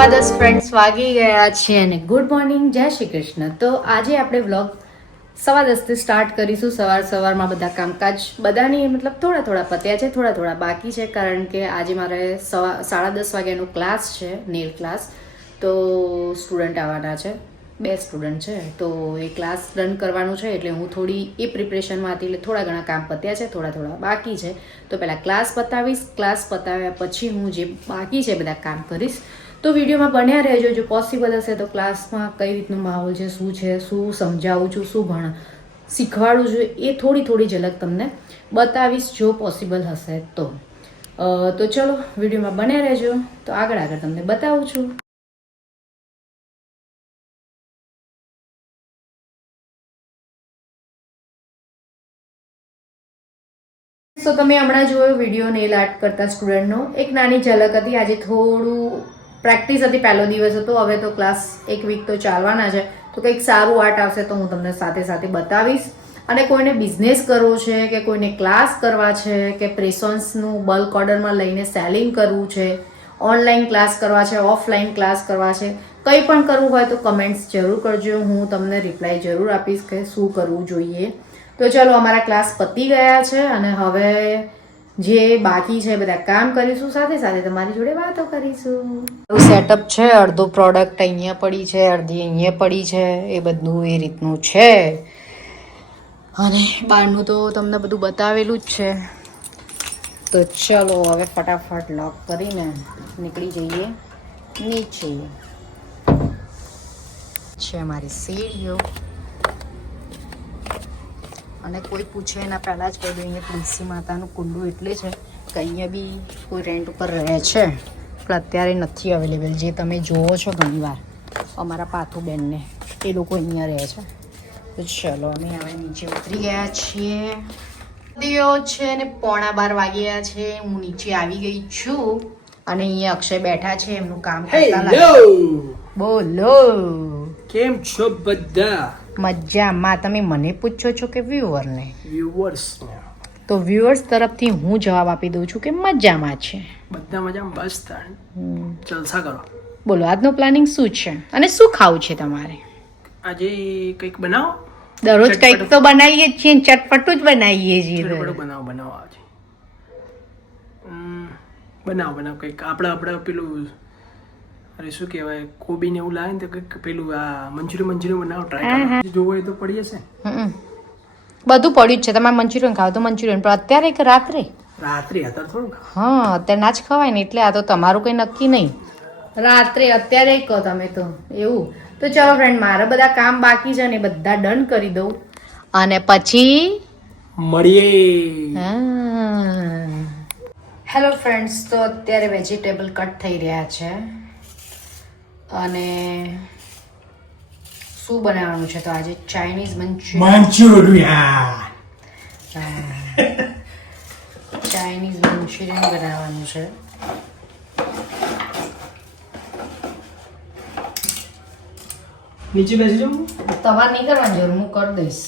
સવા દસ ફ્રેન્ડ્સ વાગી ગયા છે અને ગુડ મોર્નિંગ જય શ્રી કૃષ્ણ. તો આજે આપણે વ્લોગ સવા દસથી સ્ટાર્ટ કરીશું. સવાર સવારમાં બધા કામકાજ બધાની મતલબ થોડા થોડા પત્યા છે, થોડા થોડા બાકી છે, કારણ કે આજે મારે સવા સાડા દસ વાગ્યાનો ક્લાસ છે નેલ ક્લાસ તો સ્ટુડન્ટ આવવાના છે, બે સ્ટુડન્ટ છે. તો એ ક્લાસ રન કરવાનું છે, એટલે હું થોડી એ પ્રિપરેશનમાં હતી, એટલે થોડા ઘણા કામ પત્યા છે, થોડા થોડા બાકી છે. તો પહેલાં ક્લાસ પતાવીશ. ક્લાસ પતાવ્યા પછી હું જે બાકી છે બધા કામ કરીશ. તો વિડીયોમાં બન્યા રહેજો. જો પોસિબલ હશે તો ક્લાસમાં કઈ રીતનું માહોલ છે, શું છે, શું સમજાવું છું, શું ભણ શીખવાડું છું, એ થોડી થોડી ઝલક તમને બતાવીશ જો પોસિબલ હશે તો. તો ચલો, વિડીયોમાં બન્યા રહેજો. તો આગળ આગળ તમને બતાવું છું. સો તમે હમણાં જોયો વીડિયો નેલ આર્ટ કરતા સ્ટુડન્ટનો એક નાની ઝલક હતી. આજે થોડું પ્રેક્ટિસ હતી પહેલો દિવસ હતો, હવે તો ક્લાસ એક વીક તો ચાલવાના છે. તો કંઈક સારું આર્ટ આવશે તો હું તમને સાથે સાથે બતાવીશ. અને કોઈને બિઝનેસ કરવો છે કે કોઈને ક્લાસ કરવા છે કે પ્રેસોન્સનું બલ્ક ઓર્ડરમાં લઈને સેલિંગ કરવું છે ઓનલાઈન ક્લાસ કરવા છે ઓફલાઈન ક્લાસ કરવા છે, કંઈ પણ કરવું હોય તો કમેન્ટ્સ જરૂર કરજો. હું તમને રિપ્લાય જરૂર આપીશ કે શું કરવું જોઈએ. તો ચાલો અમારા ક્લાસ પતી ગયા છે અને હવે જે બાકી છે બધા કામ કરીશું, સાથે સાથે તમારી જોડે વાતો કરીશું. સેટઅપ છે? અડધો પ્રોડક્ટ અહીંયા પડી છે, અડધી અહીંયા પડી છે, એ બધું એ રીતનું છે. અને બહારનું તો તમને બધું બતાવેલું જ છે. તો ચલો હવે ફટાફટ લોક કરીને નીકળી જઈએ. નીચે. છે મારી સીડીઓ. અને કોઈ પૂછે એના પહેલાં જ કહી દઉં અહીંયા તુલસી માતાનું કુંડું એટલે છે કે અહીંયા બી કોઈ રેન્ટ ઉપર રહે છે પણ અત્યારે નથી અવેલેબલ જે તમે જુઓ છો ઘણીવાર અમારા પાથુબેનને એ લોકો અહીંયા રહે છે. તો ચલો અમે હવે નીચે ઉતરી ગયા છીએ. દિયો છે ને પોણા બાર વાગ્યા છે હું નીચે આવી ગઈ છું અને અહીંયા અક્ષય બેઠા છે એમનું કામ કરતા બોલો. કેમ છો બધા? મજામાં. તમે મને પૂછો છો કે વ્યુઅરને? વ્યુઅર્સ તો વ્યુઅર્સ તરફથી હું જવાબ આપી દઉં છું કે મજામાં છે. બધા મજામાં બસ જલસા કરો. બોલો આજનું પ્લાનિંગ શું છે? અને શું ખાવું છે તમારે? આજે કંઈક બનાવો? દરરોજ કંઈક તો બનાવીએ જ છીએ ચટપટું જ બનાવીએ છીએ બનાવો બનાવો આજે. બનાવો બનાવો કંઈક. આપણે આપણે પેલું અરે શું કહેવાય કોબી ને એવું લાવે ને તો કંઈક પેલું આ મંચુરિયન મંચુરિયન બનાવો ટ્રાય કરો. જોવો એ તો પડી જશે બધું પડ્યું જ છે. તમારે મંચુરિયન ખાવ તો મંચુરિયન. પણ અત્યારે કે રાત્રે. રાત્રે અત્યારે થોડું હા અત્યારે ના જ ખવાય ને એટલે આ તો તમારું કંઈ નક્કી નહીં. રાત્રે અત્યારે કહો તમે તો. એવું. તો ચલો ફ્રેન્ડ મારા બધા કામ બાકી છે ને બધા ડન કરી દઉં. અને પછી? મળીએ. હેલો ફ્રેન્ડ્સ તો અત્યારે વેજીટેબલ કટ થઈ રહ્યા છે. અને શું બનાવવાનું છે તો આજે? Chinese Manchurian. ચાઇનીઝ મંચુરિયન બનાવવાનું છે. નીચે બેસી જાઉં તમારે નહીં કરવાની જરૂર હું કરી દઈશ.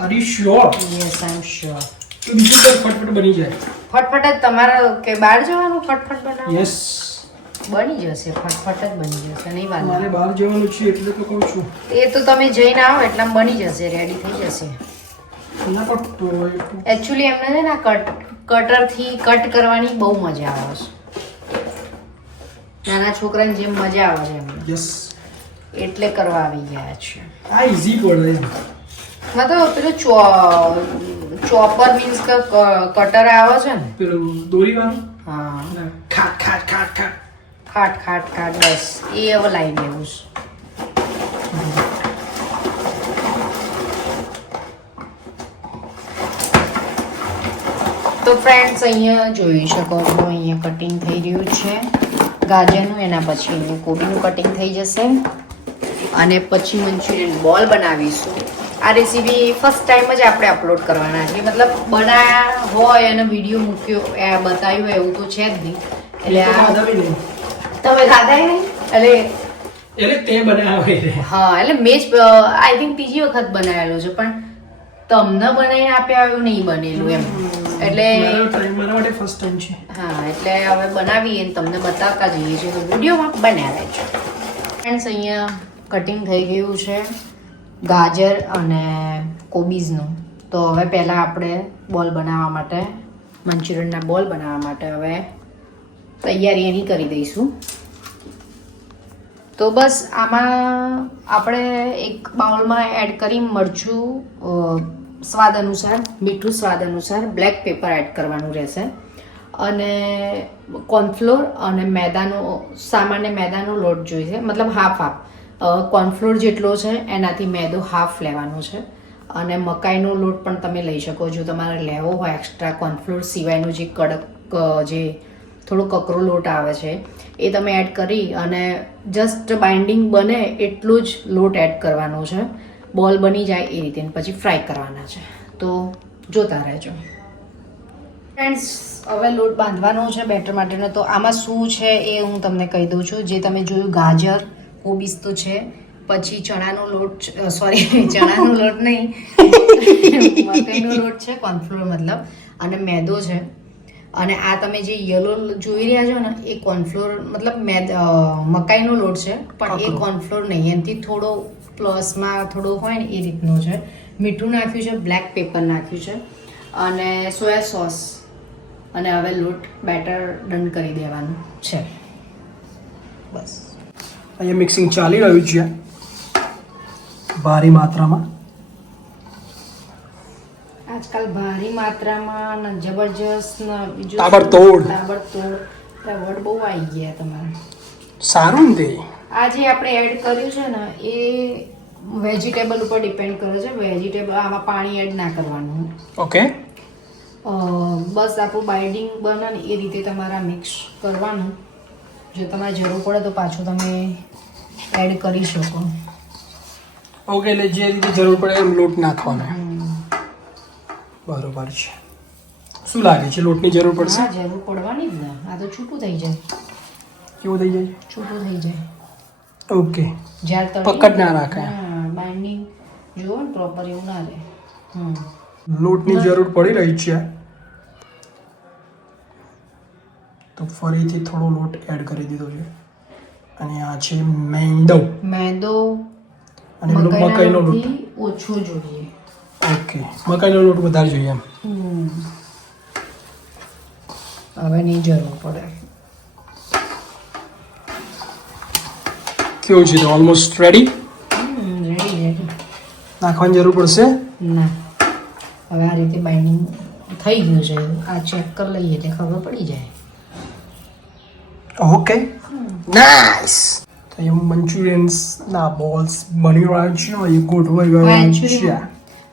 Are you sure yes I am sure તો બીજું ફટફટ બની જાય. ફટફટ જ તમારે કે બહાર જવાનું ફટફટ બનાવ યસ બની જશે ફટફટ જ બની જશે નહીં મારે વાંધો બહાર જવાનું છે એટલે તો કહું છું. એ તો તમે જઈને આવો એટલે બની જશે રેડી થઈ જશે. એકચ્યુઅલી એમને છે ને કટ કટરથી કટ કરવાની બહુ મજા આવે છે. નાના છોકરાને જેમ મજા આવે છે એમને. યસ એટલે કરવા આવી ગયા છે. આ ઈઝી પડે હા તો પેલું ચોપર મીન્સ કટર આવે છે ને? પેલું દોરી વાળું હા ખાટ ખાટ ખાટ ખાટ. ખાટ ખાટ ખાટ બસ. એ હવે લાવી દેવું છે. તો ફ્રેન્ડ્સ અહીંયા જોઈ શકો છો અહીંયા કટિંગ થઈ રહ્યું છે. ગાજરનું એના પછી અહીંયા કોબીનું કટિંગ થઈ જશે. અને પછી મંચુરિયન બોલ બનાવીશું. આ રેસીપી ફર્સ્ટ ટાઈમ જ આપણે અપલોડ કરવાના છે મતલબ બનાયા હોય અને વીડિયો મૂક્યો એ બતાવ્યું હોય એવું તો છે જ નહીં. એટલે આ. તમે ખાધા નહીં? એટલે એટલે તે બનાવે હા એટલે મેં જ આઈ થિંક ત્રીજી વખત બનાવેલો છે પણ તમને બનાવીને આપ્યા એવું નહીં બનેલું એમ. એટલે મારા મારા માટે ફર્સ્ટ ટાઈમ છે. હા એટલે હવે બનાવીએ ને તમને બતાવતા જઈએ છીએ. તો વિડીયોમાં બનાવે છે. ફ્રેન્ડ્સ અહીંયા કટિંગ થઈ ગયું છે ગાજર અને કોબીઝનું તો હવે પહેલાં આપણે બોલ બનાવવા માટે મંચુરિયનના બોલ બનાવવા માટે હવે તૈયારી એની કરી દઈશું. તો બસ આમાં આપણે એક બાઉલમાં એડ કરી મરચું સ્વાદ અનુસાર, મીઠું સ્વાદ અનુસાર બ્લેક પેપર એડ કરવાનું રહેશે. અને કોર્નફ્લોર અને મેદાનો, સામાન્ય મેદાનો લોટ જોઈશે. મતલબ હાફ હાફ કોર્નફ્લોર જેટલો છે, એનાથી મેદો હાફ લેવાનો છે. અને મકાઈનો લોટ પણ તમે લઈ શકો. જો તમારે લેવો હોય એક્સ્ટ્રા કોર્નફ્લોર સિવાયનો જે કડક જે થોડો કકરો લોટ આવે છે, એ તમે એડ કરી અને જસ્ટ બાઇન્ડિંગ બને એટલું જ લોટ એડ કરવાનો છે. બોલ બની જાય એ રીતે પછી ફ્રાય કરવાના છે. તો જોતા રહેજો. ફ્રેન્ડ્સ હવે લોટ બાંધવાનો છે બેટર માટેનો, તો આમાં શું છે એ હું તમને કહી દઉં છું. જે તમે જોયું ગાજર કોબીસ તો છે. પછી ચણાનો લોટ સોરી ચણાનો લોટ નહીં. મકાઈનો લોટ છે કોર્નફ્લોર મતલબ. અને મેદો છે. અને આ તમે જે યલો જોઈ રહ્યા છો ને એ કોર્નફ્લોર મતલબ મકાઈનો લોટ છે પણ એ. કોર્નફ્લોર નહીં. એનાથી થોડો પ્લસમાં થોડો હોય ને એ રીતનો છે. મીઠું નાખ્યું છે બ્લેક પેપર નાખ્યું છે અને સોયા સોસ અને હવે લોટ બેટર ડન કરી દેવાનું છે. બસ. અહીંયા મિક્સિંગ ચાલી રહ્યું છે. ભારી માત્રામાં. આજકાલ ભારી માત્રામાં ને જબરજસ્ત ને બીજું તાબડતોડ. તાબડતોડ. આ વર્ડ બહુ આવી ગયા તમારે. સારું ને તે? આ જે આપણે એડ કર્યું છે ને એ વેજીટેબલ ઉપર ડિપેન્ડ કરે છે. વેજીટેબલ આમાં પાણી એડ ના કરવાનું. ઓકે બસ આપણું બાઇડિંગ બને ને એ રીતે તમારા મિક્સ કરવાનું. જો તમારે જરૂર પડે તો પાછું તમે એડ કરી શકો. ઓકે એટલે જે રીતે જરૂર પડે એમ લોટ નાખવાનો. બરોબર છે. શું લાગે છે લોટની જરૂર પડશે? જરૂર પડવાની જ ને. આ તો છૂટું થઈ જાય. કેવું થઈ જાય? છૂટું થઈ જાય. ઓકે. જ્યારે પકડ ના રાખે. બાઇન્ડિંગ જુઓ ને પ્રોપર એવું ના રહે. હમ. લોટની જરૂર પડી રહી છે. તો ફરીથી થોડો લોટ એડ કરી દીધો છે. અને આ છે મેંદો. મેંદો અને મકાઈનો લોટ ઓછો જોઈએ. ઓકે. મકાઈનો લોટ વધારે જોઈએ એમ. હવે નહીં જરૂર પડે. કેવું છે ઓલમોસ્ટ રેડી નાખવાની જરૂર પડશે? ના. હવે આ રીતે બાઇન્ડિંગ થઈ ગયું છે. આ ચેક કરી લઈએ એટલે ખબર પડી જાય. ઓકે. નાઇસ તો એ મંચુરિયન્સના બોલ્સ બની રહ્યા છે એ ગોઠવાઈ ગયા છે.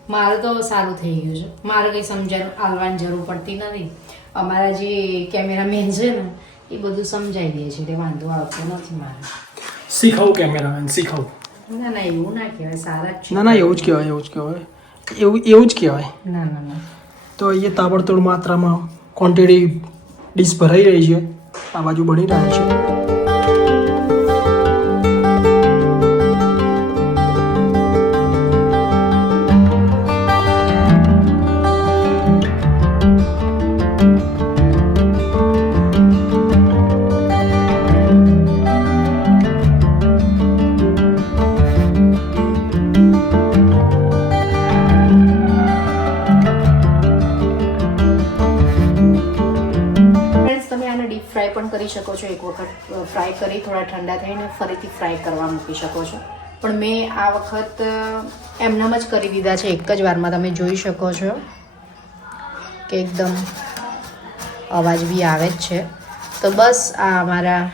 મારું તો સારું થઈ ગયું છે. મારે કંઈ સમજાય આવવાની જરૂર પડતી નથી. અમારા જે કેમેરામેન છે ને એ બધું સમજાઈ દે છે એટલે વાંધો આવતો નથી મારે. શીખવું કેમેરામેન શીખવું. ના ના એવું ના કહેવાય. સારા જ છે. ના ના એવું જ કહેવાય એવું જ કહેવાય. એવું એવું જ કહેવાય. ના ના ના. તો અહીંયા તાબડતોડ માત્રામાં ક્વોન્ટિટી ડીશ ભરાઈ રહી છે. આ બાજુ બની રહ્યા છે. કરી, થોડા ઠંડા થઈને ફરીથી ફ્રાય કરવા મૂકી શકો છો. પણ મેં આ વખત એમનામ જ કરી દીધા છે, એક જ વારમાં. તમે જોઈ શકો છો કે એકદમ અવાજ બી આવે જ છે. તો બસ આ અમારા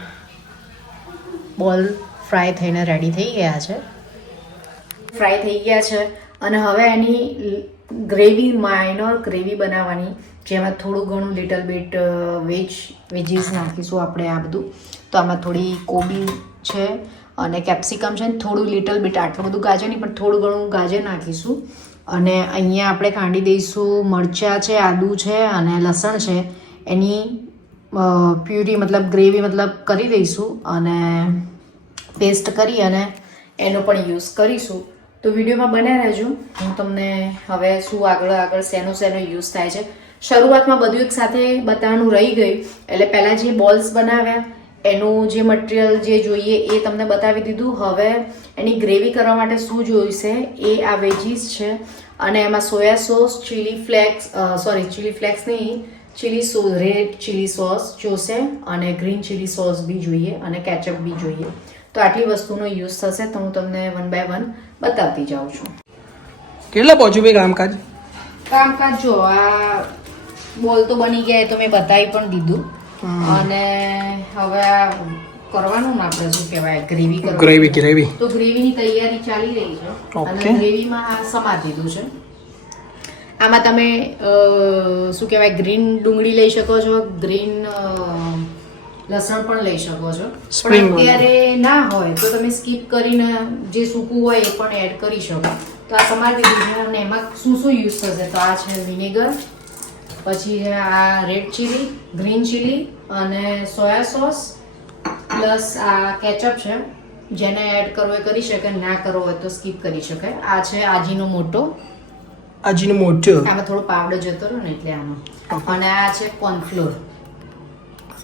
બોલ ફ્રાય થઈને રેડી થઈ ગયા છે. ફ્રાય થઈ ગયા છે. અને હવે એની ગ્રેવી માઇનોર ગ્રેવી બનાવવાની જેમાં થોડું ઘણું લિટલ બીટ વેજ વેજીસ નાખીશું આપણે આ બધું. તો આમાં થોડી કોબી છે અને કેપ્સિકમ છે ને થોડું લિટલ બીટ આટલું બધું ગાજર નહીં, પણ થોડું ઘણું ગાજર નાખીશું. અને અહીંયા આપણે કાઢી દઈશું, મરચાં છે, આદુ છે અને લસણ છે. એની પ્યુરી મતલબ ગ્રેવી મતલબ કરી દઈશું અને પેસ્ટ કરી અને એનો પણ યુઝ કરીશું. તો વિડીયોમાં બન્યા રહેજો. હું તમને હવે શું આગળ આગળ, શેનો શેનો યુઝ થાય છે શરૂઆતમાં બધું એક સાથે બતાવવાનું રહી ગયું. એટલે પહેલાં જે બોલ્સ બનાવ્યા એનું જે મટીરિયલ જે જોઈએ એ તમને બતાવી દીધું. હવે એની ગ્રેવી કરવા માટે શું જોઈશે એ આ વેજીસ છે. અને એમાં soya sauce chilli flakes sorry chilli flakes નહીં chilli so red chilli sauce જોશે અને ગ્રીન ચીલી સોસ બી જોઈએ અને કેચઅપ બી જોઈએ. તો આટલી વસ્તુનો યુઝ થશે તો હું તમને વન બાય વન બતાવતી જાઉં છું. કેટલા પહોંચ્યું ભાઈ કામકાજ? કામકાજ જો આ બોલ તો બની ગયા એ તો મેં બતાવી પણ દીધું. અને હવે કરવાનું ને આપણે શું કહેવાય ગ્રેવી ગ્રેવી ગ્રેવી. તો ગ્રેવીની તૈયારી ચાલી રહી છે. અને ગ્રેવીમાં આ સમાર દીધું છે. આમાં તમે શું કહેવાય ગ્રીન ડુંગળી લઈ શકો છો ગ્રીન લસણ પણ લઈ શકો છો. પણ અત્યારે ના હોય તો તમે સ્કીપ કરીને જે સૂકું હોય એ પણ એડ કરી શકો. તો આ તમારે દીધું છે અને એમાં શું શું યુઝ થશે? તો આ છે વિનેગર પછી આ રેડ ચીલી ગ્રીન ચીલી અને સોયા સોસ પ્લસ આ કેચઅપ છે. જેને એડ કરવો હોય કરી શકે ના કરવો હોય તો સ્કીપ કરી શકાય. આ છે આજીનો મોટો. આજીનો મોટો. આમાં થોડો પાવડર જતો રહ્યો ને એટલે આનો. અને આ છે કોર્નફ્લોર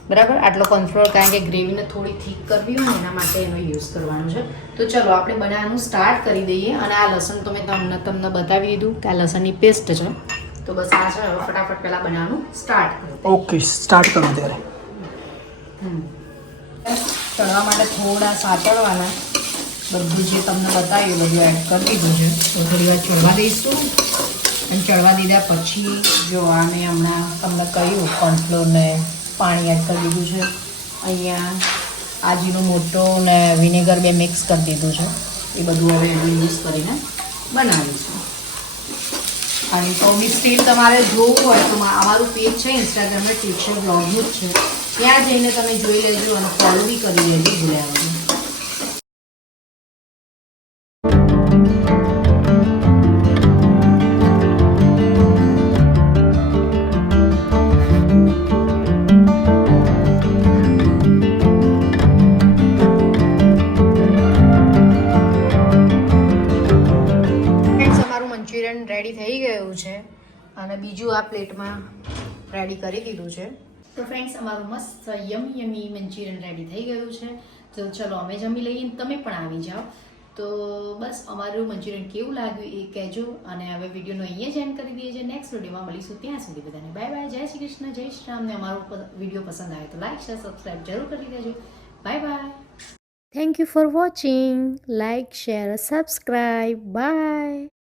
બરાબર? આટલો કોર્નફ્લોર કારણ કે ગ્રેવીને થોડી થીક કરવી હોય ને એના માટે એનો યુઝ કરવાનો છે. તો ચલો આપણે બનાવવાનું સ્ટાર્ટ કરી દઈએ. અને આ લસણ તો મેં તમને તમને બતાવી દીધું કે આ લસણની પેસ્ટ છે. તો બસ આ છે હવે ફટાફટ પહેલાં બનાવવાનું સ્ટાર્ટ કરો. ઓકે સ્ટાર્ટ કરો ત્યારે ચડવા માટે થોડા સાતળવાના બધું જે તમને બતાવ્યું બધું એડ કરી દીધું છે. તો થોડી વાર ચડવા દઈશું. અને ચડવા દીધા પછી જો આ મેં હમણાં તમને કહ્યું કોર્નફ્લોર ને પાણી એડ કરી દીધું છે. અહીંયા આજીનો મોટો ને વિનેગર બે મિક્સ કરી દીધું છે. એ બધું હવે એનું યુઝ કરીને બનાવીશું. અને બી સ્ટીલ તમારે જોવું હોય તો અમારું પેજ છે ઇન્સ્ટાગ્રામમાં ટીચર બ્લોગનું જ છે. ત્યાં જઈને તમે જોઈ લેજો અને ફોલો બી કરી લેજો ભૂલ્યા કરી દીધું છે. તો ફ્રેન્ડ્સ અમારું મસ્ત યમ યમી મંચુરિયન રેડી થઈ ગયું છે. તો ચલો અમે જમી લઈએ તમે પણ આવી જાઓ. તો બસ અમારું મંચુરિયન કેવું લાગ્યું એ કહેજો અને હવે વિડીયોનો અહીંયા જ એન્ડ કરી દઈએ છીએ. નેક્સ્ટ વિડીયોમાં મળીશું ત્યાં સુધી બધાને. બાય બાય જય શ્રી કૃષ્ણ જય શ્રી રામને અમારો વીડિયો પસંદ આવે તો લાઈક શેર સબસ્ક્રાઈબ જરૂર કરી દેજો. Bye bye thank you for watching like share subscribe Bye.